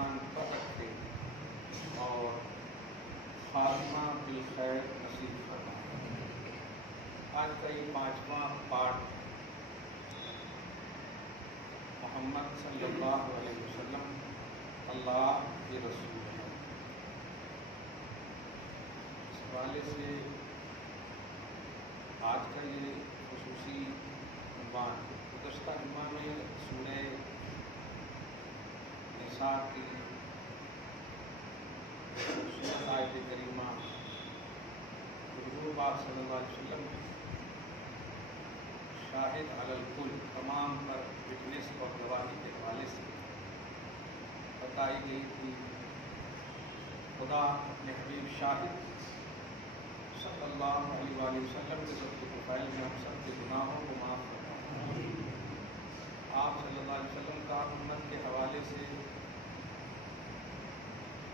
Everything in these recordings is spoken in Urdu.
ایمان پر رکھے اور خاتمہ بالخیر نصیب فرمائے۔ آج کا یہ 5واں پارٹ محمد صلی اللہ علیہ وسلم اللہ کے رسول ہے، اس حوالے سے آج کا یہ خصوصی عنوان گزشتہ عنوان میں سورہ نساء کی خوبصورت آیت کریمہ حضور پاک صلی اللہ علیہ وسلم شاہد علی الکل تمام پر وٹنس اور گواہی کے حوالے سے بتائی گئی تھی۔ خدا اپنے حبیب شاہد صلی اللہ علیہ وآلہ وسلم کے ذات فضائل میں ہم سب کے گناہوں کو معاف فرمائے۔ آپ صلی اللہ علیہ وسلم کا امت کے حوالے سے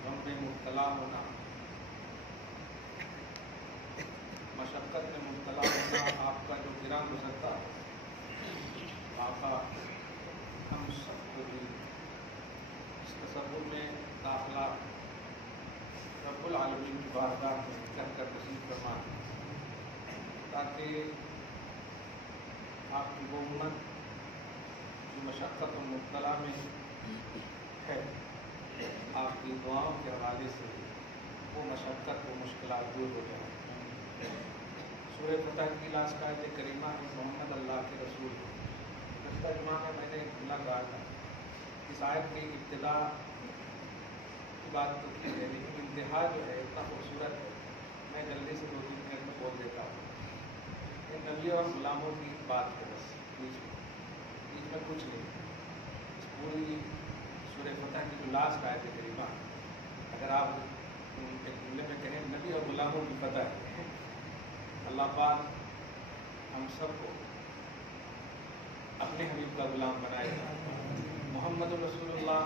غم میں مبتلا ہونا، مشقت میں مبتلا ہونا آپ کا جو گراں گزرتا ہے، آقا ہم سب کو بھی اس تصور میں داخلہ رب العالمین کی بارگاہ میں کر کر نصیب فرمائے، تاکہ آپ کی وہ امت جو مشقت و مبتلا میں ہے، آپ کی دعاؤں کے حوالے سے وہ مشقت و مشکلات دور ہو جائیں۔ سورہ فتح کی لاسٹ آیت کریمہ ہے محمد اللہ کے رسول۔ گزشتہ جمعہ میں نے جملہ کہا تھا، اس آیت کی ابتدا کی بات تو کی ہے، لیکن انتہا جو ہے اتنا خوبصورت ہے، میں جلدی سے 2-3 منٹ میں بول دیتا ہوں۔ یہ نبی اور غلاموں کی بات ہے، بس بیچ میں کچھ نہیں۔ اس پوری سورہ فتح کی جو لاسٹ آیت کریمہ، اگر آپ ایک جملے میں کہیں نبی اور غلاموں کی فتح ہے، اللہ پاک ہم سب کو اپنے حبیب کا غلام بنائے گا۔ محمد رسول اللہ،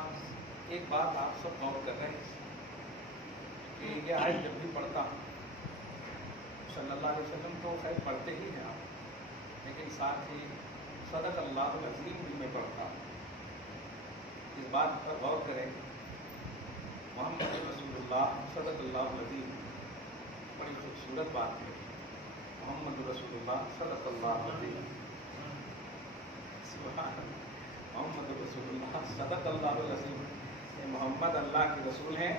ایک بات آپ سب غور کر رہے ہیں کہ یہ آیت جب بھی پڑھتا ہوں، صلی اللہ علیہ وسلم تو خیر پڑھتے ہی ہیں آپ، لیکن ساتھ ہی صدق اللہ العظیم بھی میں پڑھتا ہوں۔ اس بات پر غور کریں، محمد رسول اللہ صدق اللہ العظیم، بڑی خوبصورت بات ہے۔ محمد رسول اللہ صدق اللہ العظیم، سبحان اللہ، محمد رسول اللہ صدق اللہ العظیم، محمد اللہ کے رسول ہیں،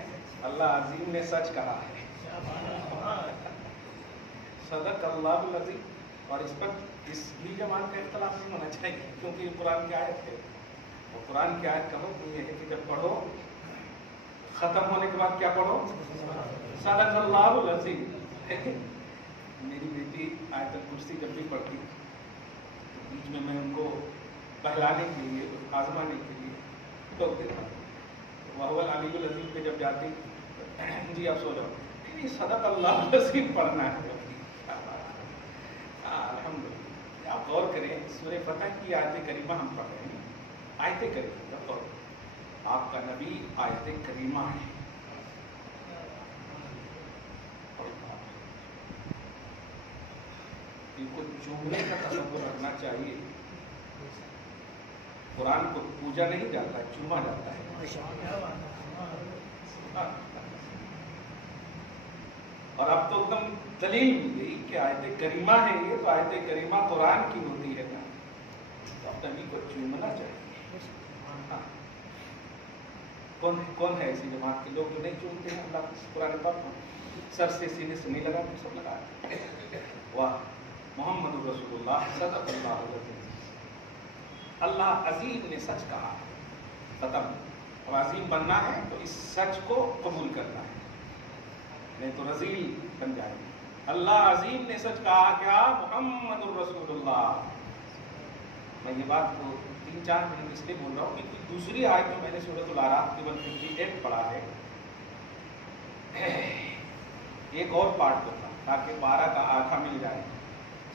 اللہ عظیم نے سچ کہا ہے، صدق اللہ العظیم۔ اور اس پر اس بھی زبان کا اختلاف نہیں ہونا چاہیے، کیونکہ یہ قرآن کی آیت ہے، اور قرآن کی آیت کا حکم یہ ہے کہ جب پڑھو ختم ہونے کے بعد کیا پڑھو، صدق اللہ العظیم۔ میری بیٹی آیت الکرسی جب بھی پڑھتی تو بیچ میں ان کو بہلانے کے لیے، آزمانے کے لیے ٹوک دیتا، وَهُوَ الْعَلِيُّ الْعَظِيمُ پہ جب جاتی جی آپ سو جاؤ، نہیں صدق اللہ العظیم پڑھنا ہے۔ الحمدللہ، آپ غور کریں، سورہ فتح کی آیت کریمہ ہم پڑھ رہے ہیں، آیت کریمہ غور، آپ کا نبی آیت کریمہ ہے۔ ان کو چومنے کا تصور رکھنا چاہیے، قرآن کو پوجا نہیں جاتا ہے، چوما جاتا ہے۔ اور اب تو ایک دم دلیل مل گئی کہ آیت کریمہ ہے یہ، تو آیت کریمہ قرآن کی ہوتی ہے نا، تو اب نبی کو چومنا چاہیے۔ کون ہے اسی جماعت کے لوگ جو نہیں چومتے ہیں اللہ کے قرآن پاک کو؟ سر سے سینے سے نہیں لگا، سب لگا۔ واہ، محمد رسول اللہ صدق اللہ العظیم، اللہ عظیم نے سچ کہا ہے، ختم۔ اب عظیم بننا ہے تو اس سچ کو قبول کرنا ہے، نہیں تو رذیل بن جائے گی۔ اللہ عظیم نے سچ کہا، کیا محمد الرسول اللہ۔ میں یہ بات کو 3-4 منٹ اس لیے بول رہا ہوں کہ دوسری آیت میں میں نے سورۃ الاعراف کی 158 پڑھا ہے، ایک اور پارٹ ہوتا تاکہ 12 کا آدھا مل جائے،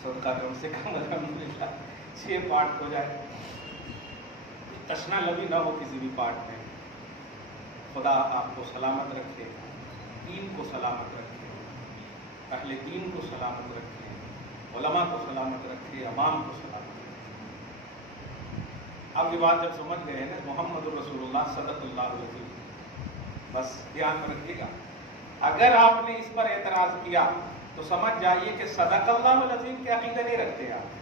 صدقہ کم سے کم الحمدللہ 6 پارٹ ہو جائے، تشنا لبی نہ ہو کسی بھی پارٹ میں۔ خدا آپ کو سلامت رکھے، دین کو سلامت رکھے، اہل دین کو سلامت رکھے، علماء کو سلامت رکھے، عوام کو سلامت رکھے۔ اب یہ بات جب سمجھ گئے نا، محمد الرسول اللہ صدق اللہ العظیم، بس دھیان میں رکھیے گا، اگر آپ نے اس پر اعتراض کیا تو سمجھ جائیے کہ صدق اللہ العظیم کے عقیدہ نہیں رکھتے آپ.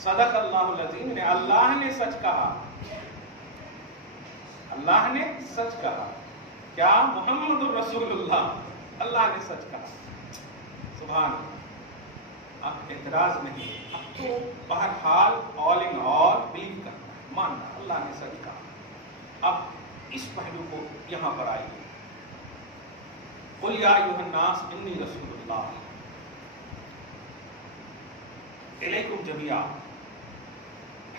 صدق اللہ العظیم نے اللہ نے سچ کہا، اللہ نے سچ کہا. کیا؟ محمد الرسول اللہ، اللہ نے سچ کہا. سبحان اللہ. اب اعتراض نہیں، اب تو بہرحال آل ان آل بلیو کرنا ہے، ماننا اللہ نے سچ کہا. اب اس پہلو کو یہاں پر آئیے. قل یا ایھا الناس انی رسول اللہ الیکم جمیعا.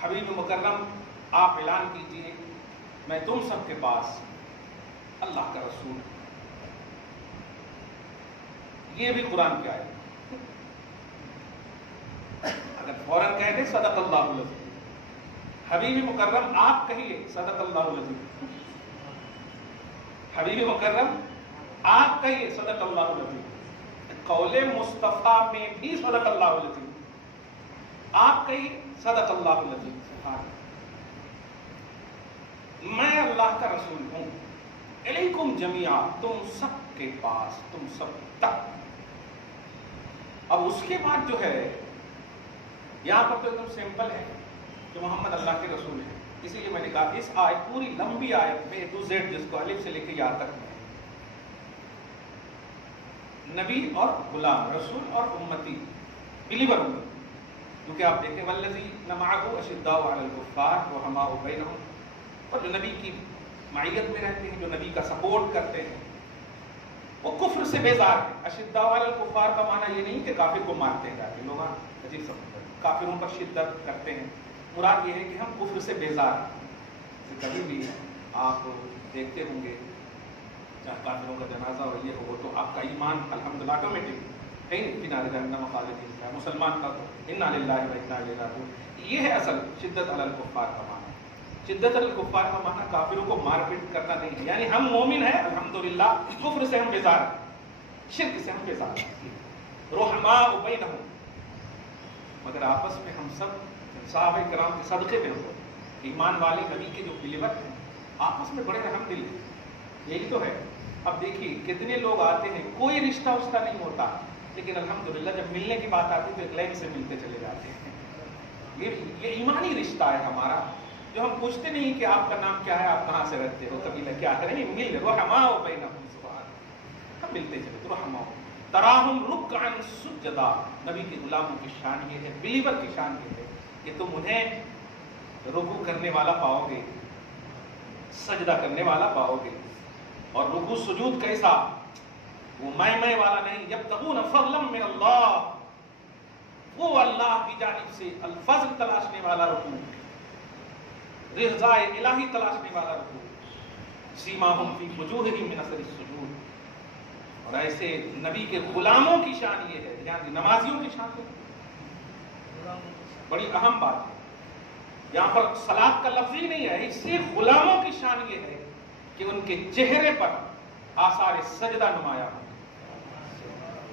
حبیب مکرم آپ اعلان کیجئے میں تم سب کے پاس اللہ کا رسول ہوں. یہ بھی قرآن کی آیت. اگر فوراً کہہ دیں صدق اللہ العظیم، حبیب مکرم آپ کہیے صدق اللہ العظیم، حبیب مکرم آپ کہیے صدق اللہ العظیم. قول مصطفیٰ میں بھی صدق اللہ العظیم، آپ کہیے صدق اللہ العظیم. میں اللہ کا رسول ہوں، الیکم جمیعا، تم سب کے پاس، تم سب تک. اب اس کے بعد جو ہے یہاں پر تو ایک دم سمپل ہے کہ محمد اللہ کے رسول ہیں. اسی لیے میں نے کہا اس آیت پوری لمبی آیت میں A to Z جس کو الف سے لے کے یا تک میں نبی اور غلام، رسول اور امتی، بلیور امتی. کیونکہ آپ دیکھیں والذین معہ اشداء علی الکفار رحماء بینہم، اور جو نبی کی معیت میں رہتے ہیں، جو نبی کا سپورٹ کرتے ہیں، وہ کفر سے بیزار ہیں. اشداء علی الکفار کا معنی یہ نہیں کہ کافر کو مارتے ہیں جاتے، لوگ عجیب سمجھتے ہیں کافروں پر شدت کرتے ہیں. مراد یہ ہے کہ ہم کفر سے بیزار ہیں. کبھی بھی آپ دیکھتے ہوں گے چاہے کافروں کا جنازہ ہو یہ ہو تو آپ کا ایمان الحمدللہ آٹومیٹک کہیں فی نار جہنم خالدین ہے. مسلمان کا تو انا للہ و انا الیہ راجعون. یہ ہے اصل شدت علی الکفار کا معنی. شدت علی الکفار کا معنی کافروں کو مار پیٹ کرنا نہیں ہے. یعنی ہم مومن ہیں الحمدللہ، کفر سے ہم بیزار ہیں، شرک سے ہم بیزار ہیں. رحماء بینہم، مگر آپس میں ہم سب صحابہ کرام کے صدقے میں ہو، ایمان والے نبی کے جو بلیور ہیں آپس میں بڑے رحم دل ہیں. یہی تو ہے. اب دیکھیے کتنے لوگ آتے ہیں کوئی رشتہ اس کا نہیں ہوتا، لیکن الحمدللہ جب ملنے کی بات آتی ہے تو ایک لائن سے ملتے چلے جاتے ہیں. یہ ایمانی رشتہ ہے ہمارا، جو ہم پوچھتے نہیں کہ آپ کا نام کیا ہے، آپ کہاں سے رہتے ہو، قبیلہ کیا ہے، نہیں مل رحماء بینہم. سبحان، ہم ملتے چلے رحماء. تراہم رکعا سجدا، نبی کے غلاموں کی شان یہ ہے، بلیور کی شان یہ ہے کہ تم انہیں رکوع کرنے والا پاؤ گے، سجدہ کرنے والا پاؤ گے. اور رکوع سجود کیسا؟ وہ میں والا نہیں. یبتغون فضلا من اللہ، وہ اللہ کی جانب سے الفضل تلاشنے والا رکوع، رضا الہی تلاشنے والا رکوع. سیماہم فی وجوہہم من اثر السجود. اور ایسے نبی کے غلاموں کی شان یہ ہے، یعنی نمازیوں کی شان ہے. بڑی اہم بات ہے. یہاں پر صلاۃ کا لفظ ہی نہیں ہے، اس سے غلاموں کی شان یہ ہے کہ ان کے چہرے پر آثار سجدہ نمایاں ہو.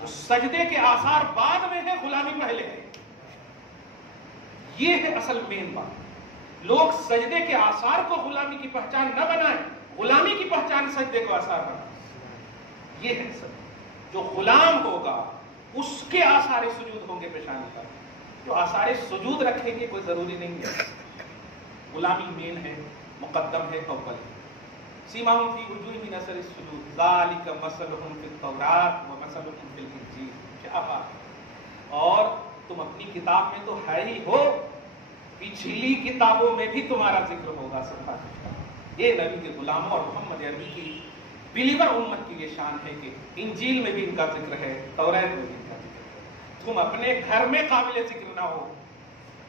تو سجدے کے آثار بعد میں ہے، غلامی پہلے ہے. یہ ہے اصل مین بات. لوگ سجدے کے آثار کو غلامی کی پہچان نہ بنائیں، غلامی کی پہچان سجدے کو آثار بنائیں. یہ ہے سب. جو غلام ہوگا اس کے آثار سجود ہوں گے پیشانی پر. جو آثار سجود رکھیں گے کوئی ضروری نہیں ہے. غلامی مین ہے، مقدم ہے، اول. سیماہم فی وجوہہم من اثر السجود ذالک مثلہم فی التوراۃ ومثلہم فی الانجیل. کیا بات ہے. اور تم اپنی کتاب میں تو ہے ہی ہو، پچھلی کتابوں میں بھی تمہارا ذکر ہوگا. سبحان اللہ. یہ نبی کے غلاموں اور محمد عربی کی بلیور امت کی یہ شان ہے کہ انجیل میں بھی ان کا ذکر ہے، توریت میں بھی ان کا ذکر ہے. تم اپنے گھر میں قابل ذکر نہ ہو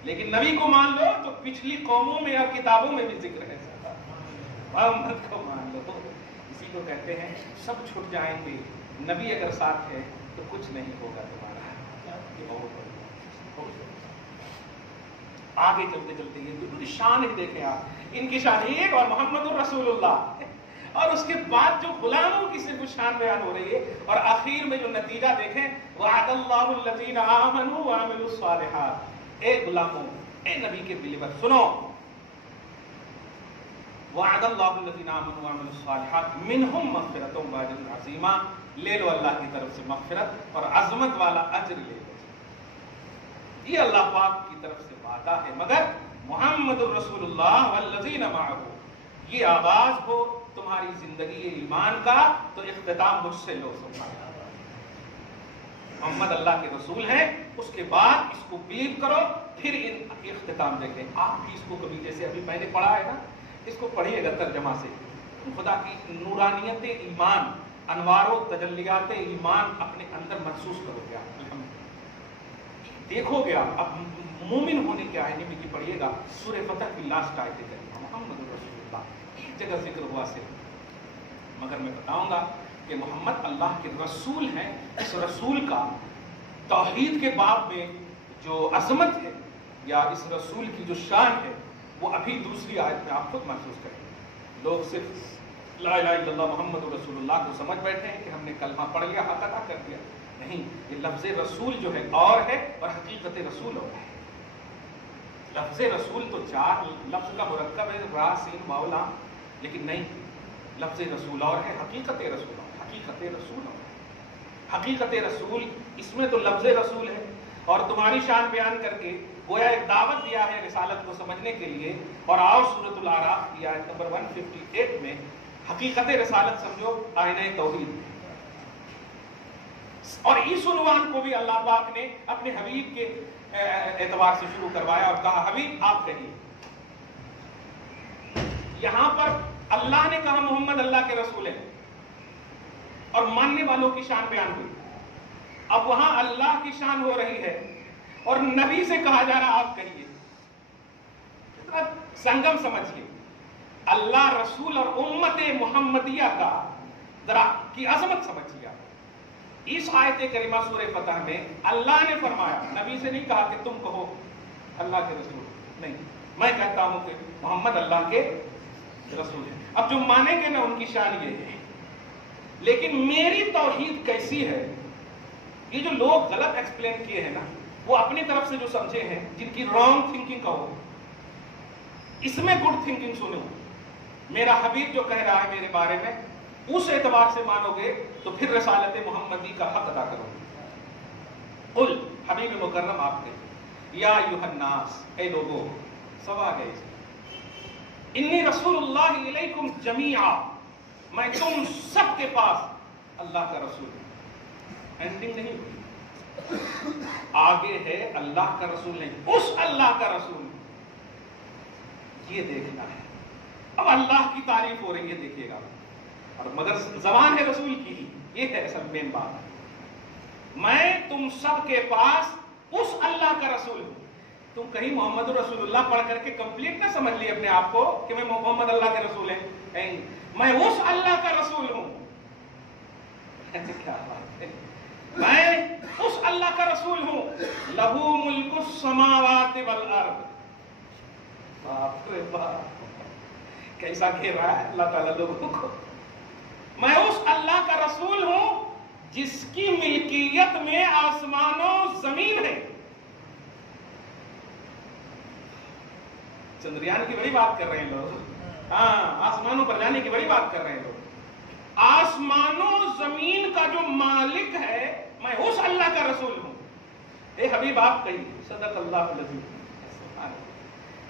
لیکن نبی کو مان لو تو پچھلی قوموں میں اور کتابوں میں بھی ذکر ہے. محمد کو مان لو. اسی کو کہتے ہیں سب چھٹ جائیں گے، نبی اگر ساتھ ہے تو کچھ نہیں ہوگا تمہارا. یہ بہت بڑی آگے چلتے چلتے یہ شان ہی دیکھیں آپ. ان کی شان ایک اور محمد الرسول اللہ، اور اس کے بعد جو غلاموں کی صرف شان بیان ہو رہی ہے. اور آخر میں جو نتیجہ دیکھیں وعد اللہ الذین آمنوا وعملوا الصالحات. اے غلاموں، اے نبی کے بلیور، سنو. وعد اللہ الذین آمنوا وعملوا الصالحات منہم مغفرۃ واجر عظیما، لے لو اللہ کی طرف سے مغفرت اور عظمت والا اجر لے لو. یہ اللہ پاک کی طرف سے وعدہ ہے. مگر محمد الرسول اللہ والذین معہ، یہ آغاز ہو تمہاری زندگی ایمان کا تو اختتام مجھ سے لو. سبحان اللہ، محمد اللہ کے رسول ہیں، اس کے بعد اس کو بلیو کرو، پھر ان اختتام دیکھیں. آپ بھی اس کو کبھی جیسے ابھی میں نے پڑھا ہے نا، اس کو پڑھیے گا ترجمہ سے. خدا کی نورانیت ایمان، انوار و تجلیات ایمان اپنے اندر محسوس کرو گے. دیکھو گے اب مومن ہونے کے آئینے میں کی پڑھیے گا. سورہ فتح کی لاسٹ آیت کریمہ محمد رسول اللہ ایک جگہ ذکر ہوا سے، مگر میں بتاؤں گا کہ محمد اللہ کے رسول ہیں. اس رسول کا توحید کے باب میں جو عظمت ہے یا اس رسول کی جو شان ہے وہ ابھی دوسری آیت میں آپ خود محسوس کریں. لوگ صرف لا الہ الا اللہ محمد رسول اللہ کو سمجھ بیٹھے ہیں کہ ہم نے کلمہ پڑھ لیا، حق ادا کر دیا. نہیں، یہ لفظ رسول جو ہے اور ہے اور حقیقت رسول اور ہے. لفظ رسول تو چار لفظ کا مرکب ہے، را سین واو لام، لیکن نہیں، لفظ رسول اور ہے، حقیقت رسول اور. حقیقت رسول اور حقیقت رسول، اس میں تو لفظ رسول ہے اور تمہاری شان بیان کر کے گویا ایک دعوت دیا ہے رسالت کو سمجھنے کے لیے. اور آؤ سورۃ الاعراف کی آیت نمبر 158 میں حقیقت رسالت سمجھو آئینہ توحید. اور اس عنوان کو بھی اللہ پاک نے اپنے حبیب کے اعتبار سے شروع کروایا اور کہا حبیب آپ کہیے. یہاں پر اللہ نے کہا محمد اللہ کے رسول ہیں اور ماننے والوں کی شان بیان ہوئی. اب وہاں اللہ کی شان ہو رہی ہے اور نبی سے کہا جا رہا آپ کہیے. سنگم سمجھیے، اللہ رسول اور امت محمدیہ کا ذرا کی عظمت سمجھیے. اس آیت کریمہ سورہ فتح میں اللہ نے فرمایا، نبی سے نہیں کہا کہ تم کہو اللہ کے رسول، نہیں، میں کہتا ہوں کہ محمد اللہ کے رسول ہیں. اب جو مانیں گے نا ان کی شان یہ ہے. لیکن میری توحید کیسی ہے، یہ جو لوگ غلط ایکسپلین کیے ہیں نا، وہ اپنی طرف سے جو سمجھے ہیں، جن کی رانگ تھنکنگ کا ہو، اس میں گڈ تھنکنگ سنو. میرا حبیب جو کہہ رہا ہے میرے بارے میں، اس اعتبار سے مانو گے تو پھر رسالت محمدی کا حق ادا کرو گے. قل، حبیب مکرم آپ کے، یا ایھا الناس، اے لوگوں، سوال ہے انی رسول اللہ الیکم جمیعا، میں تم سب کے پاس اللہ کا رسول ہوں. اینڈنگ نہیں ہوئی، آگے ہے اللہ کا رسول نہیں، اس اللہ کا رسول. یہ دیکھنا ہے. اب اللہ کی تعریف ہو رہی ہے، دیکھیے گا. اور مگر زبان ہے رسول کی ہی، یہ ہے اصل مین بات. میں تم سب کے پاس اس اللہ کا رسول ہوں. تم کہیں محمد رسول اللہ پڑھ کر کے کمپلیٹ نہ سمجھ لی اپنے آپ کو کہ میں محمد اللہ کے رسول ہیں. میں اس اللہ کا رسول ہوں. کیا بات ہے، میں اس اللہ کا رسول ہوں. لہو ملک السماوات والارض. باپ رے باپ، کیسا گھیر رہا ہے اللہ تعالیٰ لوگوں کو. میں اس اللہ کا رسول ہوں جس کی ملکیت میں آسمان و زمین ہے. چندریان کی بڑی بات کر رہے ہیں لوگ. ہاں، آسمانوں پر جانے کی بڑی بات کر رہے ہیں لوگ. آسمانوں زمین کا جو مالک ہے، میں اس اللہ کا رسول ہوں. اے حبیب آپ کہیے، صدق اللہ العظیم.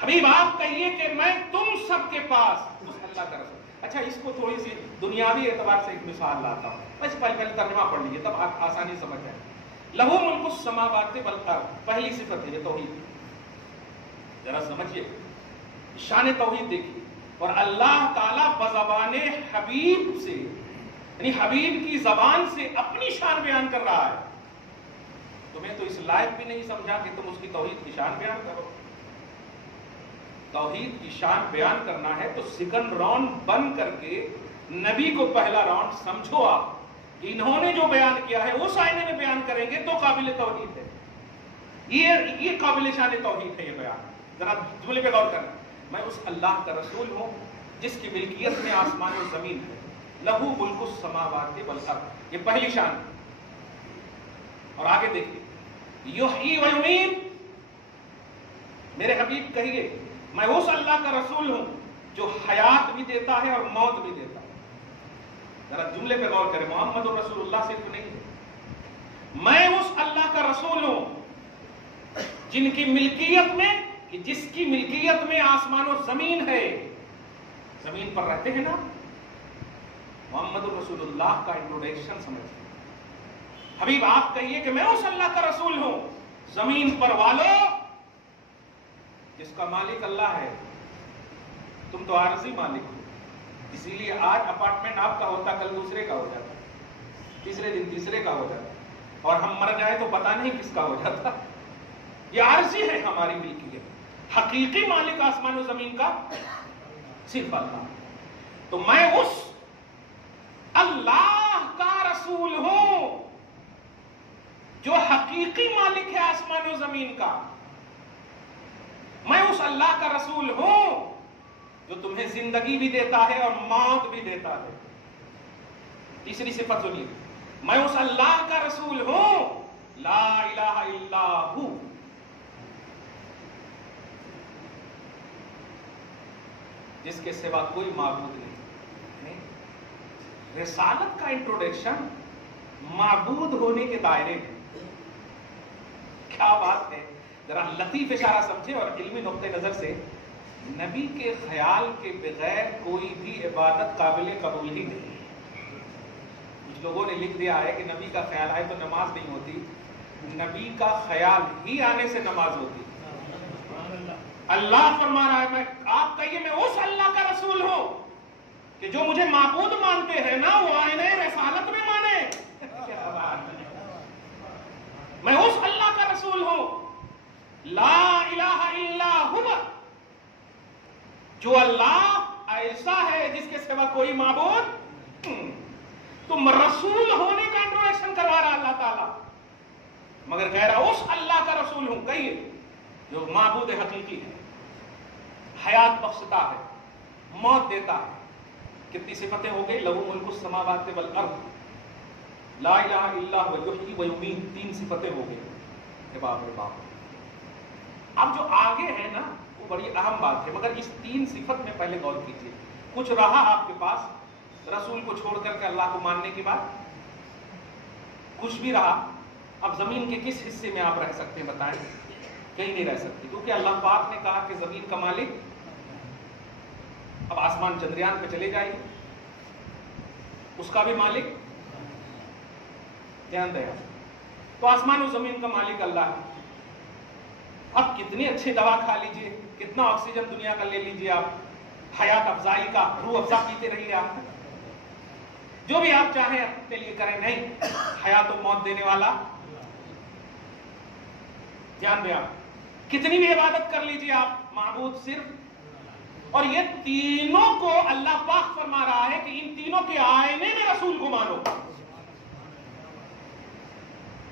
حبیب آپ کہیے کہ میں تم سب کے پاس اس اللہ کا رسول. اچھا، اس کو تھوڑی سی دنیاوی اعتبار سے ایک مثال لاتا ہوں. بس پہلے ترجمہ پڑھ لیجیے تب آپ آسانی سمجھ جائیں. لہو ملک السماوات والارض، پہلی صفت ہے یہ توحید. ذرا سمجھیے، شان توحید دیکھیے. اور اللہ تعالیٰ بزبان حبیب سے، یعنی حبیب کی زبان سے اپنی شان بیان کر رہا ہے. تمہیں تو اس لائق بھی نہیں سمجھا کہ تم اس کی توحید کی شان بیان کرو. توحید کی شان بیان کرنا ہے تو سیکنڈ راؤنڈ بن کر کے نبی کو پہلا راؤنڈ سمجھو آپ کہ انہوں نے جو بیان کیا ہے اس آئینے میں بیان کریں گے تو قابل توحید ہے. یہ قابل شان توحید ہے یہ بیان. ذرا جملے پہ غور کرنا. میں اس اللہ کا رسول ہوں جس کی ملکیت میں آسمان و زمین ہے. لہو ملک السماوات والارض، یہ پہلی شان. اور آگے دیکھیے، یحیی و یمیت. میرے حبیب کہیے میں اس اللہ کا رسول ہوں جو حیات بھی دیتا ہے اور موت بھی دیتا ہے. ذرا جملے پہ غور کریں, محمد رسول اللہ صرف نہیں ہے, میں اس اللہ کا رسول ہوں جن کی ملکیت میں, کہ جس کی ملکیت میں آسمان و زمین ہے. زمین پر رہتے ہیں نا, محمد رسول اللہ کا انٹروڈکشن سمجھیں. حبیب آپ کہیے کہ میں اس اللہ کا رسول ہوں زمین پر والوں جس کا مالک اللہ ہے. تم تو عارضی مالک ہو, اسی لیے آج اپارٹمنٹ آپ کا ہوتا, کل دوسرے کا ہو جاتا, تیسرے دن تیسرے کا ہو جاتا, اور ہم مر جائے تو پتہ نہیں کس کا ہو جاتا. یہ عارضی ہے ہماری ملکیت. حقیقی مالک آسمان و زمین کا صرف اللہ. تو میں اس اللہ کا رسول ہوں جو حقیقی مالک ہے آسمان و زمین کا. میں اس اللہ کا رسول ہوں جو تمہیں زندگی بھی دیتا ہے اور موت بھی دیتا ہے. تیسری صفت سنیے, میں اس اللہ کا رسول ہوں لا الہ الا ہو, جس کے سوا کوئی معبود نہیں. رسالت کا انٹروڈکشن معبود ہونے کے دائرے میں. کیا بات ہے, ذرا لطیف اشارہ سمجھے اور علمی نقطہ نظر سے. نبی کے خیال کے بغیر کوئی بھی عبادت قابل قبول ہی نہیں. کچھ لوگوں نے لکھ دیا ہے کہ نبی کا خیال آئے تو نماز نہیں ہوتی. نبی کا خیال ہی آنے سے نماز ہوتی. اللہ فرما رہا ہے, میں آپ کہیے میں اس اللہ کا رسول ہوں کہ جو مجھے معبود مانتے ہیں نا وہ آئینہ رسالت میں مانے. میں اس اللہ کا رسول ہوں لا الہ الا ہوا, جو اللہ ایسا ہے جس کے سوا کوئی معبود. تم رسول ہونے کا انٹروڈکشن کروا رہا اللہ تعالیٰ, مگر کہہ رہا اس اللہ کا رسول ہوں کہیے جو معبود حقیقی ہے, حیات بخشتا ہے, موت دیتا ہے. کتنی صفتیں ہو گئی؟ لہو ملک السماوات والارض, لا الہ الا هو یحیی و یمیت. 3 صفتیں ہو گئی. باپ رے باپ. اب جو آگے ہے نا وہ بڑی اہم بات ہے, مگر اس 3 صفت میں پہلے غور کیجیے. کچھ رہا آپ کے پاس رسول کو چھوڑ کر کے اللہ کو ماننے کے بعد؟ کچھ بھی رہا؟ اب زمین کے کس حصے میں آپ رہ سکتے ہیں بتائیں؟ کہیں نہیں رہ سکتے, کیونکہ اللہ پاک نے کہا کہ زمین کا مالک. اب آسمان چندریان پہ چلے جائیے, اس کا بھی مالک دھیان دیا. تو آسمان و زمین کا مالک اللہ ہے. اب کتنی اچھی دوا کھا لیجئے, کتنا آکسیجن دنیا کا لے لیجئے آپ, حیات افزائی کا روح افزا پیتے رہیے آپ, جو بھی آپ چاہیں اپنے لیے کریں, نہیں, حیات و موت دینے والا. دھیان دیں, آپ کتنی بھی عبادت کر لیجئے آپ, معبود صرف. اور یہ تینوں کو اللہ پاک فرما رہا ہے کہ ان تینوں کے آئینے میں رسول کو مانو.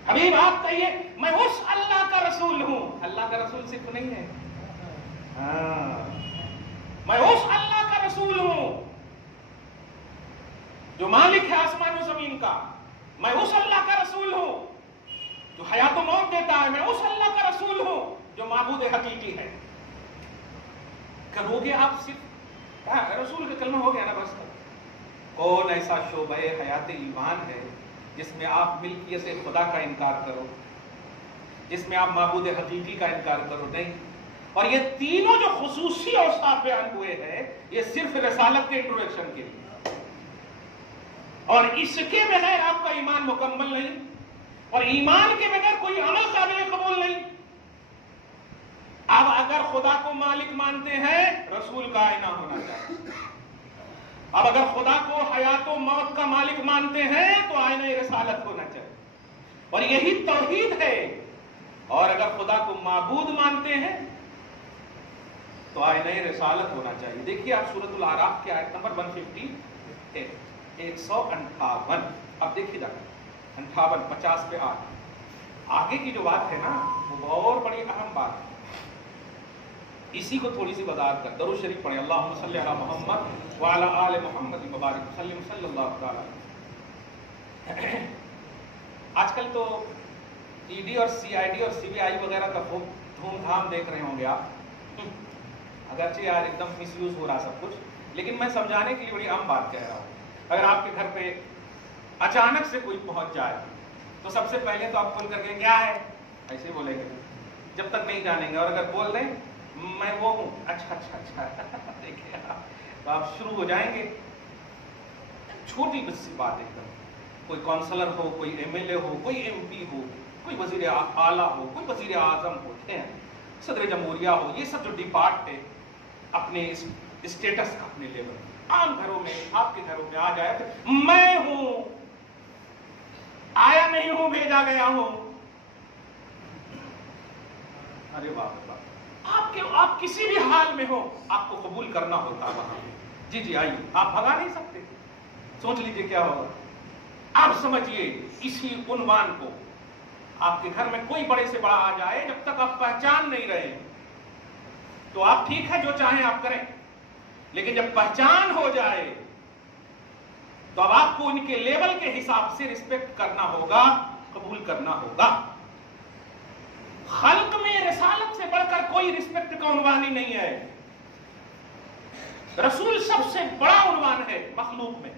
حبیب آپ کہیے میں اس اللہ کا رسول ہوں. اللہ کا رسول صرف نہیں ہے, میں اس اللہ کا رسول ہوں جو مالک ہے آسمان و زمین کا. میں اس اللہ کا رسول ہوں جو حیات و موت دیتا ہے. میں اس اللہ کا رسول ہوں جو معبود حقیقی ہے. کرو گے آپ صرف رسول کا کلمہ ہو گیا نا بس. کون ایسا شعبہ حیات ایمان ہے جس میں آپ ملکیت خدا کا انکار کرو, جس میں آپ معبود حقیقی کا انکار کرو؟ نہیں. اور یہ تینوں جو خصوصی اوصاف بیان ہوئے ہیں یہ صرف رسالت کے انٹروڈکشن کے لیے, اور اس کے بغیر آپ کا ایمان مکمل نہیں, اور ایمان کے بغیر کوئی عمل قابل قبول نہیں. اب اگر خدا کو مالک مانتے ہیں رسول کا آئینہ ہونا چاہیے. اب اگر خدا کو حیات و موت کا مالک مانتے ہیں تو آئینہ رسالت ہونا چاہیے, اور یہی توحید ہے. اور اگر خدا کو معبود مانتے ہیں تو آئینہ رسالت ہونا چاہیے. دیکھیے آپ سورۃ الاعراف کی آیت نمبر 158, 158. اب دیکھیے جا 58 50 پہ آگے کی جو بات ہے نا وہ اور بڑی اہم بات ہے. اسی کو تھوڑی سی وضاحت کر. درود شریف پڑھیں, اللہم صلی علی محمد وعلی آل محمد مبارک وسلم صلی اللہ تعالی. آج کل تو ED اور CID اور CBI وغیرہ کا خوب دھوم دھام دیکھ رہے ہوں گے آپ. اگرچہ آج ایک دم مس یوز ہو رہا سب کچھ، لیکن میں سمجھانے کے لیے بڑی عام بات کہہ رہا ہوں. اگر آپ کے گھر پہ اچانک سے کوئی پہنچ جائے تو سب سے پہلے تو آپ کھول کر کے کیا ہے ایسے بولیں گے جب تک نہیں جانیں گے. اور اگر بول دیں میں وہ ہوں، اچھا اچھا اچھا دیکھیے تو آپ شروع ہو جائیں گے. چھوٹی سی بات ایک دم، کوئی کونسلر ہو، کوئی ایم ایل اے ہو، کوئی ایم پی ہو، کوئی وزیر اعلیٰ ہو، کوئی وزیر اعظم ہوتے ہیں، صدر جمہوریہ ہو، یہ سب جو ڈپارٹ ہے اپنے اسٹیٹس کا اپنے لیول عام گھروں میں آپ کے گھروں میں آ جائے تو میں ہوں، آیا نہیں ہوں، بھیجا گیا ہوں. ارے واہ، آپ کسی بھی حال میں ہو آپ کو قبول کرنا ہوتا وہاں. جی جی آئیے، آپ بھگا نہیں سکتے. سوچ لیجئے کیا ہوگا. آپ سمجھیے اسی عنوان کو آپ کے گھر میں کوئی بڑے سے بڑا آ جائے، جب تک آپ پہچان نہیں رہے تو آپ ٹھیک ہے جو چاہیں آپ کریں، لیکن جب پہچان ہو جائے تو اب آپ کو ان کے لیول کے حساب سے رسپیکٹ کرنا ہوگا، قبول کرنا ہوگا. خلق میں رسالت سے بڑھ کر کوئی رسپیکٹ کا عنوان ہی نہیں ہے. رسول سب سے بڑا عنوان ہے مخلوق میں،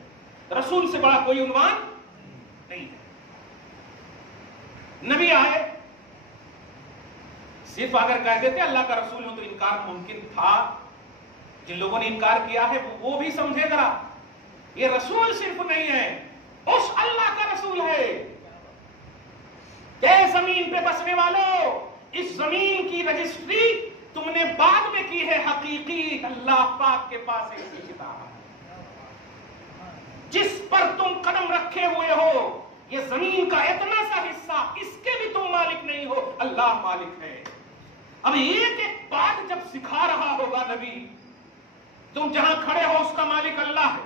رسول سے بڑا کوئی عنوان نہیں ہے. نبی آئے، صرف اگر کہہ دیتے اللہ کا رسول ہوں تو انکار ممکن تھا. جن لوگوں نے انکار کیا ہے وہ بھی سمجھے ذرا، یہ رسول صرف نہیں ہے، اس اللہ کا رسول ہے. کہ زمین پہ بسنے والوں، اس زمین کی رجسٹری تم نے بعد میں کی ہے، حقیقی اللہ پاک کے پاس ایک کتاب ہے جس پر تم قدم رکھے ہوئے ہو. یہ زمین کا اتنا سا حصہ، اس کے بھی تم مالک نہیں ہو، اللہ مالک ہے. اب ایک ایک بات جب سکھا رہا ہوگا نبی، تم جہاں کھڑے ہو اس کا مالک اللہ ہے،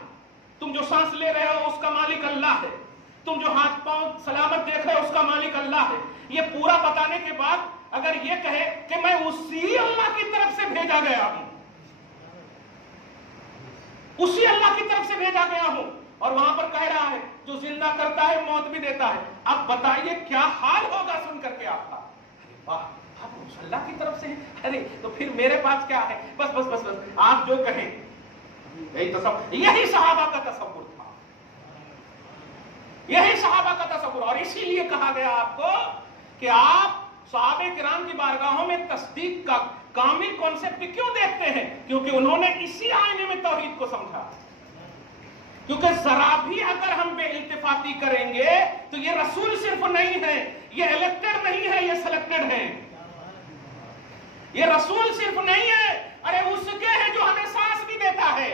تم جو سانس لے رہے ہو اس کا مالک اللہ ہے، تم جو ہاتھ پاؤں سلامت دیکھ رہے ہو اس کا مالک اللہ ہے. یہ پورا بتانے کے بعد اگر یہ کہے کہ میں اسی اللہ کی طرف سے بھیجا گیا ہوں، اسی اللہ کی طرف سے بھیجا گیا ہوں، اور وہاں پر کہہ رہا ہے جو زندہ کرتا ہے موت بھی دیتا ہے، اب بتائیے کیا حال ہوگا سن کر کے آپ کا. واہ، آپ اس اللہ کی طرف سے ہیں، ارے تو پھر میرے پاس کیا ہے. بس بس بس بس آپ جو کہیں یہی صحابہ کا تصور تھا، یہی صحابہ کا تصور. اور اسی لیے کہا گیا آپ کو کہ آپ صحابہ کرام کی بارگاہوں میں تصدیق کا کامل کانسیپٹ کیوں دیکھتے ہیں؟ کیونکہ انہوں نے اسی آئینے میں توحید کو سمجھا. کیونکہ ذرا بھی اگر ہم بے التفاتی کریں گے تو یہ رسول صرف نہیں ہے، یہ الیکٹڈ نہیں ہے، یہ سلیکٹڈ ہے. یہ رسول صرف نہیں ہے، ارے اس کے ہے جو ہمیں سانس بھی دیتا ہے،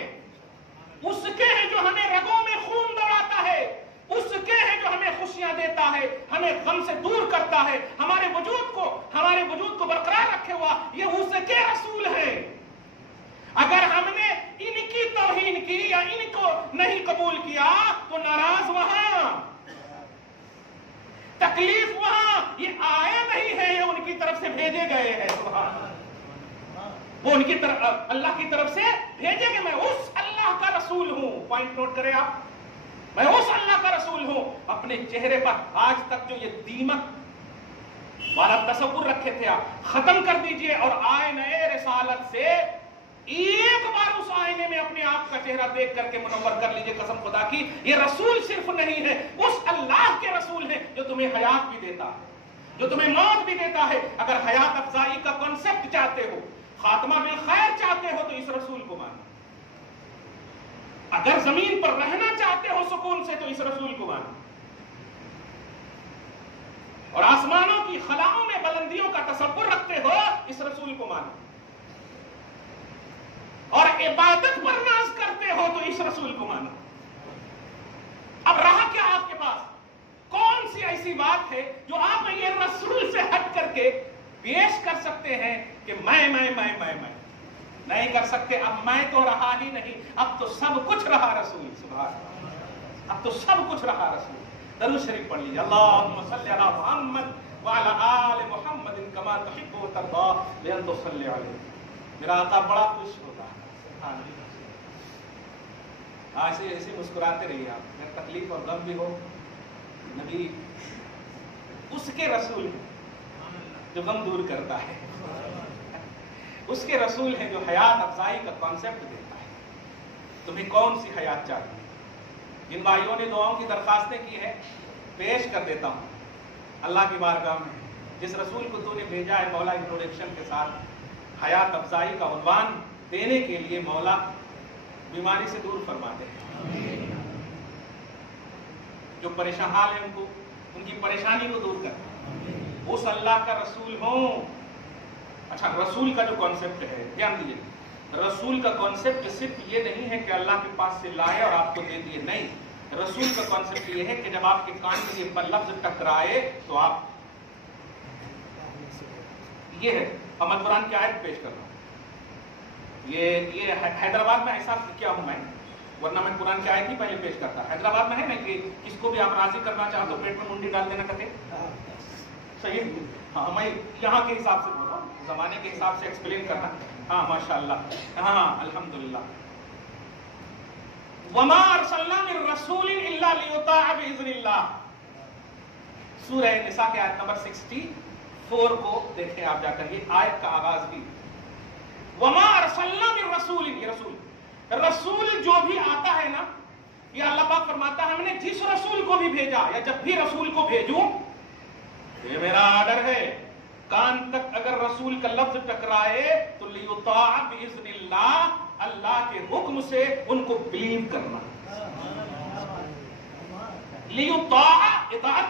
اس کے ہے جو ہمیں رگوں میں خون دوڑاتا ہے، اس کے ہے جو ہمیں خوشیاں دیتا ہے، ہمیں غم سے دور کرتا ہے، ہمارے وجود کو برقرار رکھے ہوا، یہ اس کے رسول ہے. اگر ہم نے ان کی توہین کی یا ان کو نہیں قبول کیا تو ناراض وہاں، تکلیف وہاں. یہ آئے نہیں ہے، یہ ان کی طرف سے بھیجے گئے ہیں. وہ ان کی طرف اللہ کی طرف سے بھیجے گئے. میں اس اللہ کا رسول ہوں. پوائنٹ نوٹ کریں آپ، میں اس اللہ کا رسول ہوں. اپنے چہرے پر آج تک جو یہ دیمک والا تصور رکھے تھے آپ ختم کر دیجئے، اور آئینہ رسالت سے ایک بار اس آئینے میں اپنے آپ کا چہرہ دیکھ کر کے منور کر لیجئے. قسم خدا کی یہ رسول صرف نہیں ہے، اس اللہ کے رسول ہیں جو تمہیں حیات بھی دیتا ہے، جو تمہیں موت بھی دیتا ہے. اگر حیات افزائی کا کنسپٹ چاہتے ہو، خاتمہ بالخیر چاہتے ہو تو اس رسول کو مانو. اگر زمین پر رہنا چاہتے ہو سکون سے تو اس رسول کو مانو. اور آسمانوں کی خلاؤں میں بلندیوں کا تصور رکھتے ہو، اس رسول کو مانو. اور عبادت پر ناز کرتے ہو تو اس رسول کو مانو. اب رہا کیا آپ کے پاس؟ کون سی ایسی بات ہے جو آپ یہ رسول سے ہٹ کر کے پیش کر سکتے ہیں کہ میں نہیں کر سکتے. اب میں تو رہا ہی نہیں، اب تو سب کچھ رہا رسول. سبحان اللہ، اب تو سب کچھ رہا رسول. درود شریف پڑھ لیجیے. اللہم صلی علی محمد وعلی آل محمد کما تحب و ترضی بأن تصلی علیہ. میرا آقا بڑا خوش ہوتا ہے. ایسے مسکراتے رہیے آپ. اگر تکلیف اور غم بھی ہو، نبی اس کے رسول جو غم دور کرتا ہے. اس کے رسول ہیں جو حیات افزائی کا کانسیپٹ دیتا ہے. تمہیں کون سی حیات چاہیے؟ جن بھائیوں نے دعاؤں کی درخواستیں کی ہیں پیش کر دیتا ہوں اللہ کی بارگاہ میں. جس رسول کو تو نے بھیجا ہے مولا انٹروڈکشن کے ساتھ حیات افزائی کا عنوان دینے کے لیے مولا بیماری سے دور فرما دے. جو پریشان حال ہے ان کی پریشانی کو دور کر اس اللہ کا رسول ہوں. اچھا رسول کا جو کانسیپٹ ہے دھیان دیجیے, رسول کا کانسیپٹ صرف یہ نہیں ہے کہ اللہ کے پاس سے لائے اور آپ کو دے دیے, نہیں. رسول کا کانسیپٹ یہ ہے کہ جب آپ کے کان میں یہ لفظ ٹکرائے تو آپ یہ ہے. اب میں قرآن کی آیت پیش کر رہا ہوں. یہ حیدرآباد میں ایسا کیا ہوں میں, ورنہ میں قرآن کی آیت ہی پہلے پیش کرتا. حیدرآباد میں ہے نا کہ کس کو بھی آپ راضی کرنا چاہو تو پیٹ میں منڈی ڈال دینا کہتے صحیح. ہاں میں یہاں کے حساب سے بول رہا ہوں, زمانے کے حساب سے ایکسپلین کرنا. ہاں ماشاء اللہ, ہاں الحمدللہ. وما ارسلنا من رسول الا لیطاع باذن اللہ. سورہ نساء کے آیت نمبر 64 کو دیکھیں آپ جا کر. یہ آیت کا آغاز بھی وما ارسلنا من رسول, یہ رسول جو بھی آتا ہے نا, یہ اللہ پاک فرماتا ہے ہم نے جس رسول کو بھی بھیجا یا جب بھی رسول کو بھیجوں یہ میرا آرڈر ہے, کان تک اگر رسول کا لفظ ٹکرائے تو لیطاع باذن اللہ, اللہ کے حکم سے ان کو بلیو کرنا. لیطاع اطاعت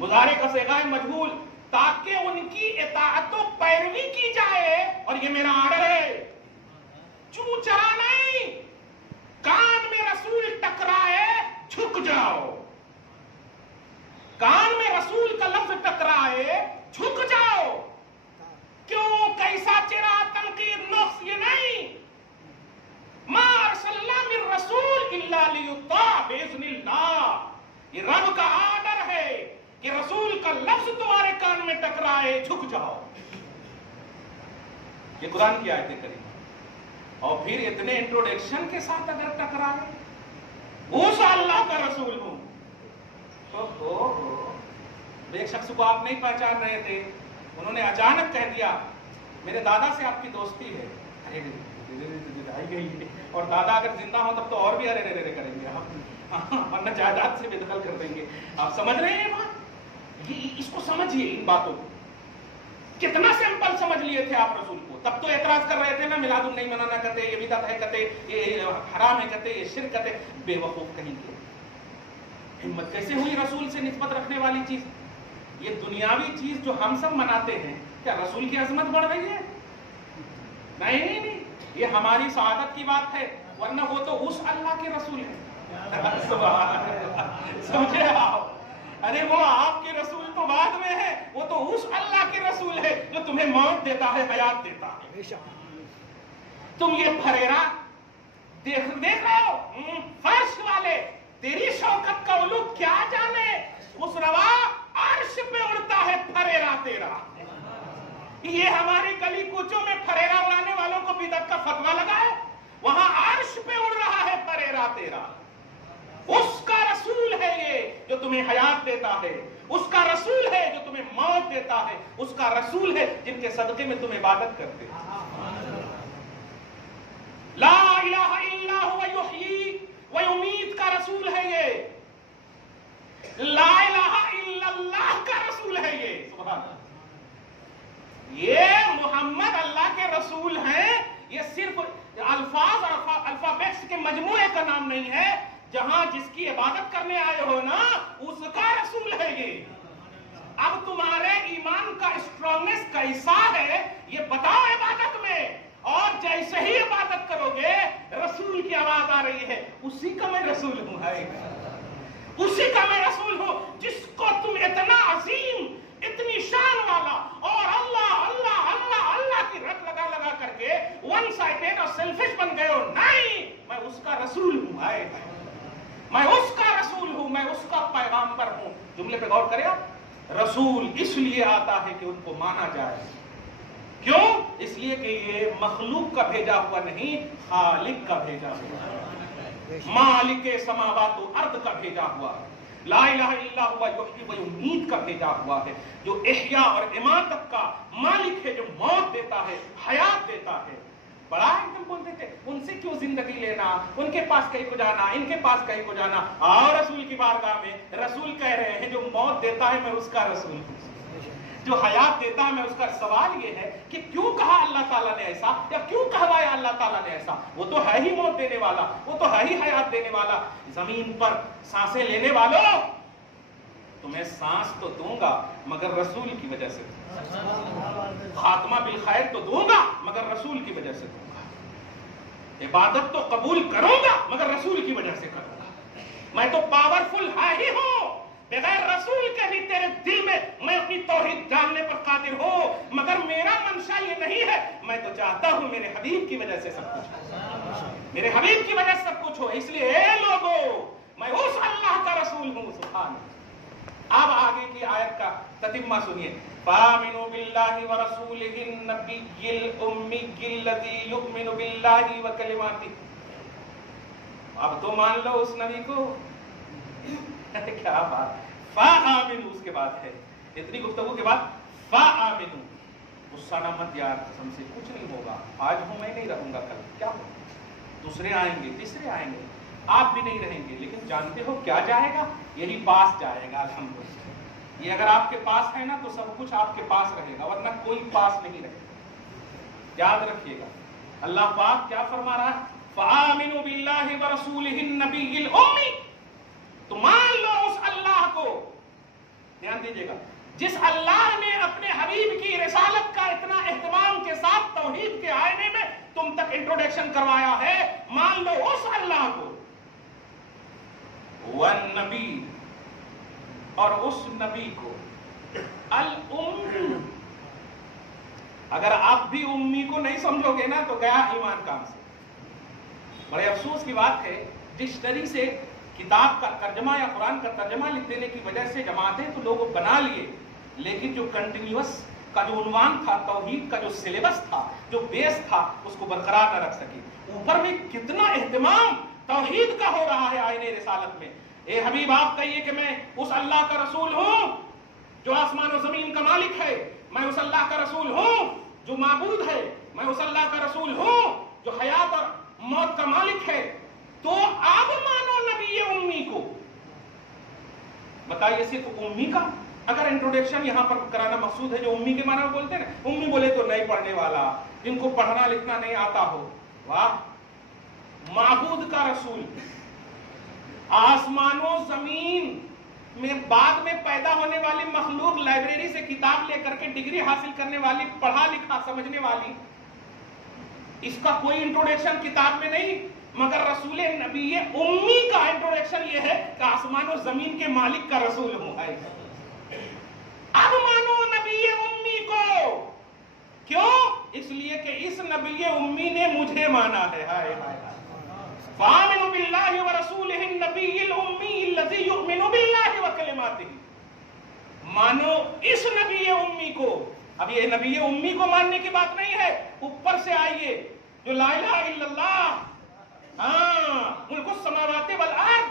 مضارع کا صیغہ ہے مجہول, تاکہ ان کی اطاعت و پیروی کی جائے, اور یہ میرا آرڈر ہے. چوں چرا نہیں, کان میں رسول ٹکرائے جھک جاؤ, کان میں رسول کا لفظ ٹکرائے جھک جاؤ. کیوں, کیسا چرا, تنقید, نقص, یہ نہیں. ما ارسلنا من رسول الا لیطاع باذن اللہ, یہ رب کا آرڈر ہے کہ رسول کا لفظ تمہارے کان میں ٹکرائے جھک جاؤ. یہ قرآن کی آیت کریمہ. اور پھر اتنے انٹروڈکشن کے ساتھ اگر ٹکرائے اس اللہ کا رسول ہوں تو ایک شخص کو آپ نہیں پہچان رہے تھے, انہوں نے اچانک کہہ دیا میرے دادا سے آپ کی دوستی ہے. اور دادا اگر زندہ ہو تب تو اور بھی ارے رے کریں گے آپ, ورنہ جائیداد سے بے دخل کر دیں گے. آپ سمجھ رہے ہیں بات, اس کو سمجھیے, ان باتوں کو کتنا سمپل سمجھ لیے تھے آپ رسول کو. تب تو اعتراض کر رہے تھے نا, میلاد نہیں منانا کہتے, یہ بدعت ہے کہتے, یہ حرام ہے کہتے, یہ شرک کہتے. بے وقوف کہیں گے. ہمت کیسے ہوئی رسول سے نسبت رکھنے والی چیز؟ یہ دنیاوی چیز جو ہم سب مناتے ہیں, کیا رسول کی عظمت بڑھ رہی ہے؟ نہیں, یہ ہماری سعادت کی بات ہے, ورنہ وہ تو اس اللہ کے رسول ہیں. سمجھے آپ؟ ارے وہ آپ کے رسول تو بعد میں ہے, وہ تو اس اللہ کے رسول ہے جو تمہیں موت دیتا ہے, حیات دیتا ہے. تم یہ پھریرا دیکھ رہے ہو, فرش والے, تیری شوکت کا علو کیا جانے, اس روا عرش پہ اڑتا ہے پھریرا تیرا. یہ ہماری گلی کوچوں میں پھریرا اڑانے والوں کو بدعت کا فتویٰ لگا ہے, وہاں عرش پہ اڑ رہا ہے پھریرا تیرا. اس کا رسول ہے یہ جو تمہیں حیات دیتا ہے, اس کا رسول ہے جو تمہیں موت دیتا ہے, اس کا رسول ہے جن کے صدقے میں تم عبادت کرتے ہیں. لا الہ الا هو یحیی و یمیت کا رسول ہے یہ, لا الہ الا اللہ کا رسول ہے یہ. سبحان اللہ. یہ محمد اللہ کے رسول ہیں, یہ صرف الفاظ اور الفابیٹس کے مجموعے کا نام نہیں ہے. جہاں جس کی عبادت کرنے آئے ہو نا, اس کا رسول ہے یہ. اب تمہارے ایمان کا اسٹرانگنس کیسا ہے یہ بتاؤ عبادت میں, اور جیسے ہی عبادت کرو گے رسول کی آواز آ رہی ہے, اسی کا میں رسول ہوں, اسی کا میں رسول ہوں جس کو تم اتنا عظیم, اتنی شان والا اور اللہ اللہ اللہ اللہ کی رٹ لگا لگا کر کے ون سائڈڈ اور سیلفش بن گئے ہو. نہیں, میں اس کا رسول ہوں, میں اس کا رسول ہوں, میں اس کا پیغامبر ہوں. جملے پہ غور کرے آپ, رسول اس لیے آتا ہے کہ ان کو مانا جائے. کیوں؟ اس لیے کہ یہ مخلوق کا بھیجا ہوا نہیں, خالق کا بھیجا ہوا, مالک سماوات و ارض کا بھیجا ہوا. لا الہ الا ہوا یحیی و یمیت کا بھیجا ہوا ہے، جو احیا اور اماتت کا مالک ہے، جو موت دیتا ہے، حیات دیتا ہے۔ بڑا ایک دم بولتے تھے ان سے کیوں زندگی لینا، ان کے پاس کہیں کو جانا، ان کے پاس کہیں کو جانا۔ آؤ رسول کی بارگاہ میں، رسول کہہ رہے ہیں جو موت دیتا ہے میں اس کا رسول ہوں، جو حیات دیتا ہے میں اس کا۔ سوال یہ ہے کہ کیوں کہا اللہ تعالیٰ نے ایسا، یا کیوں کہوایا اللہ تعالیٰ نے ایسا؟ وہ تو ہے ہی موت دینے والا، وہ تو ہے ہی حیات دینے والا۔ زمین پر سانسیں لینے والوں، تمہیں سانس تو دوں گا مگر رسول کی وجہ سے، خاتمہ بالخیر تو دوں گا مگر رسول کی وجہ سے دوں گا، عبادت تو قبول کروں گا مگر رسول کی وجہ سے کروں گا۔ میں تو پاورفل ہے ہی ہوں، بغیر رسول کے بھی تیرے دل میں اپنی توحید ڈالنے پر قادر ہوں، مگر میرا منشا یہ نہیں ہے، میں تو چاہتا ہوں میرے حبیب کی وجہ سے سب کچھ ہو، میرے حبیب کی وجہ سے سب کچھ ہو۔ اس لیے اے لوگو، میں اس اللہ کا رسول ہوں، سبحان اللہ۔ اب آگے کی آیت کا تتمہ سنیے، فآمنوا باللہ ورسولہ النبی الامی الذی یؤمن باللہ وکلماتہ۔ اب تو مان لو اس نبی کو، کیا بات۔ فآمنوا اس کے بعد ہے، اتنی گفتگو کے بعد فآمنوا۔ غصہ نہ مت یار، قسم سے کچھ نہیں ہوگا، آج ہوں میں نہیں رہوں گا، کل کیا ہوگا، دوسرے آئیں گے، تیسرے آئیں گے، آپ بھی نہیں رہیں گے، لیکن جانتے ہو کیا جائے گا؟ یہی پاس جائے گا الحمدللہ۔ یہ اگر آپ کے پاس ہے نا تو سب کچھ آپ کے پاس رہے گا، ورنہ کوئی پاس نہیں رہے گا۔ یاد رکھیے گا اللہ پاک کیا فرما رہا ہے، فآمنوا باللہ ورسولہ النبی الامی۔ تو مان لو اس اللہ کو، دھیان دیجیے گا، جس اللہ نے اپنے حبیب کی رسالت کا اتنا اہتمام کے ساتھ توحید کے آئینے میں تم تک انٹروڈکشن کروایا ہے، مان لو اس اللہ کو، والنبی، اور اس نبی کو، الامی۔ اگر آپ بھی امی کو نہیں سمجھو گے نا تو گیا ایمان کام سے۔ بڑے افسوس کی بات ہے، ڈکشنری سے کتاب کا ترجمہ یا قرآن کا ترجمہ لکھ دینے کی وجہ سے جماعتیں تو لوگ بنا لیے، لیکن جو کنٹینیوس کا جو عنوان تھا، توحید کا جو سلیبس تھا، جو بیس تھا، اس کو برقرار نہ رکھ سکے۔ اوپر بھی کتنا اہتمام توحید کا ہو رہا ہے آئین رسالت میں۔ اے حبیب آپ کہیے کہ میں اس اللہ کا رسول ہوں جو آسمان و زمین کا مالک ہے، میں اس اللہ کا رسول ہوں جو معبود ہے، میں اس اللہ کا رسول ہوں جو حیات اور موت کا مالک ہے، تو اب مانو نبی امی کو۔ بتائیے صرف امی کا اگر انٹروڈکشن یہاں پر کرانا مقصود ہے، جو امی کے معنی میں بولتے ہیں نا، امی بولے تو نہیں پڑھنے والا، جن کو پڑھنا لکھنا نہیں آتا ہو۔ واہ، معبود کا رسول، آسمان و زمین میں بعد میں پیدا ہونے والی مخلوق لائبریری سے کتاب لے کر کے ڈگری حاصل کرنے والی، پڑھا لکھا سمجھنے والی، اس کا کوئی انٹروڈکشن کتاب میں نہیں، مگر رسول نبی امی کا انٹروڈکشن یہ ہے کہ آسمان و زمین کے مالک کا رسول ہوں۔ اب مانو نبی امی کو، کیوں؟ اس لیے کہ اس نبی امی نے مجھے مانا ہے۔ ہائے ہائے، فآمنوا باللہ ورسولہ النبی الامی الذی یؤمن باللہ وکلماتہ۔ مانو اس نبی امی کو۔ اب یہ نبی امی کو ماننے کی بات نہیں ہے، اوپر سے آئیے جو لا الہ الا اللہ، ملک السماوات والارض،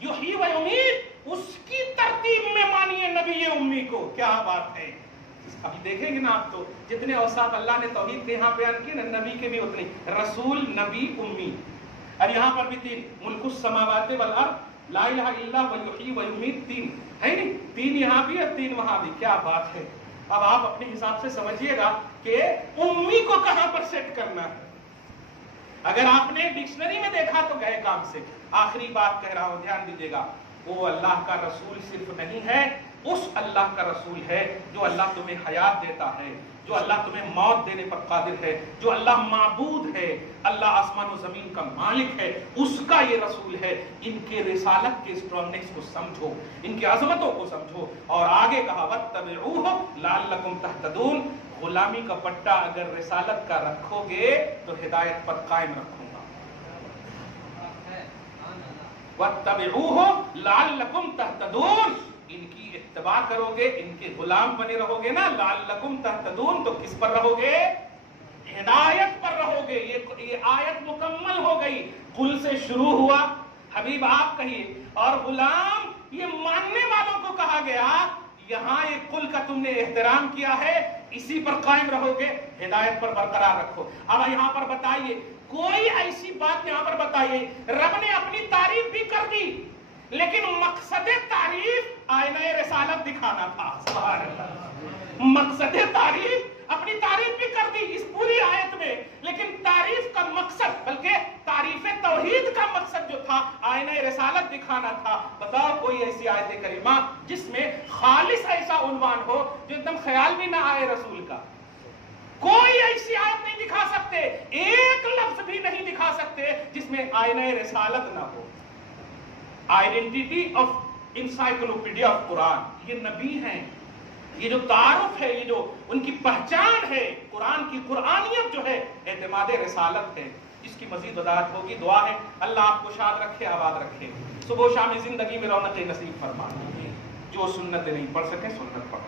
یحیی و یمیت، اس کی ترتیب میں مانیے نبی امی کو۔ کیا بات ہے! ابھی دیکھیں گے نا آپ، تو جتنے اوصاف اللہ نے توحید کے یہاں بیان کیے نا، نبی کے بھی اتنے، رسول، نبی، امی۔ اور یہاں پر بھی تین، ملک السماوات والارض، لا الہ الا اللہ و یحیی و یمیت، تین ہے نہیں، تین یہاں بھی اور تین وہاں بھی۔ کیا بات ہے! اب آپ اپنے حساب سے سمجھیے گا کہ امی کو کہاں پر سیٹ کرنا ہے۔ اگر آپ نے ڈکشنری میں دیکھا تو گئے کام سے۔ آخری بات کہہ رہا ہوں، دھیان دیجیے گا، وہ اللہ کا رسول صرف نہیں ہے، اس اللہ کا رسول ہے جو اللہ تمہیں حیات دیتا ہے، جو اللہ تمہیں موت دینے پر قادر ہے، جو اللہ معبود ہے، اللہ آسمان و زمین کا مالک ہے، اس کا یہ رسول ہے۔ ان کے رسالت کے اسٹرانگنیس کو سمجھو، ان کی عظمتوں کو سمجھو، اور آگے کہا وَاتَّبِعُوهُ لَعَلَّكُمْ تَهْتَدُونَ۔ غلامی کا پٹا اگر رسالت کا رکھو گے تو ہدایت پر قائم رکھوں گا۔ وَاتَّبِعُوهُ لَعَلَّكُمْ تَهْتَدُونَ، ان کی اتباع کرو گے، ان کے غلام بنے رہو گے نا، لَعَلَّكُمْ تَهْتَدُونَ، تو کس پر رہو گے؟ ہدایت پر رہو گے۔ یہ آیت مکمل ہو گئی، قل سے شروع ہوا، حبیب آپ کہیے، اور غلام یہ ماننے والوں کو کہا گیا یہاں ایک قل کا تم نے احترام کیا ہے، اسی پر قائم رہو گے، ہدایت پر برقرار رکھو۔ اب یہاں پر بتائیے کوئی ایسی بات یہاں پر بتائیے، رب نے اپنی تعریف بھی کر دی لیکن مقصد تعریف آئینہ رسالت دکھانا تھا۔ سبحان اللہ، مقصد تعریف اپنی تعریف بھی کر دی اس پوری آیت میں، لیکن تعریف کا مقصد بلکہ تعریف توحید کا مقصد جو تھا آئینہ رسالت دکھانا تھا۔ بتاؤ کوئی ایسی آیت کریمہ جس میں خالص ایسا عنوان ہو جو ایک دم خیال بھی نہ آئے رسول کا؟ کوئی ایسی آیت نہیں دکھا سکتے، ایک لفظ بھی نہیں دکھا سکتے جس میں آئینہ رسالت نہ ہو۔ آئیڈینٹی آف انسائکلوپیڈیا آف قرآن، یہ نبی ہیں، یہ جو تعارف ہے، یہ جو ان کی پہچان ہے، قرآن کی قرآنیت جو ہے اعتماد رسالت ہے۔ اس کی مزید وضاحت ہوگی۔ دعا ہے اللہ آپ کو شاد رکھے، آباد رکھے، صبح و شام زندگی میں رونق نصیب فرمائے۔ جو سنت نہیں پڑھ سکے سنت پڑھ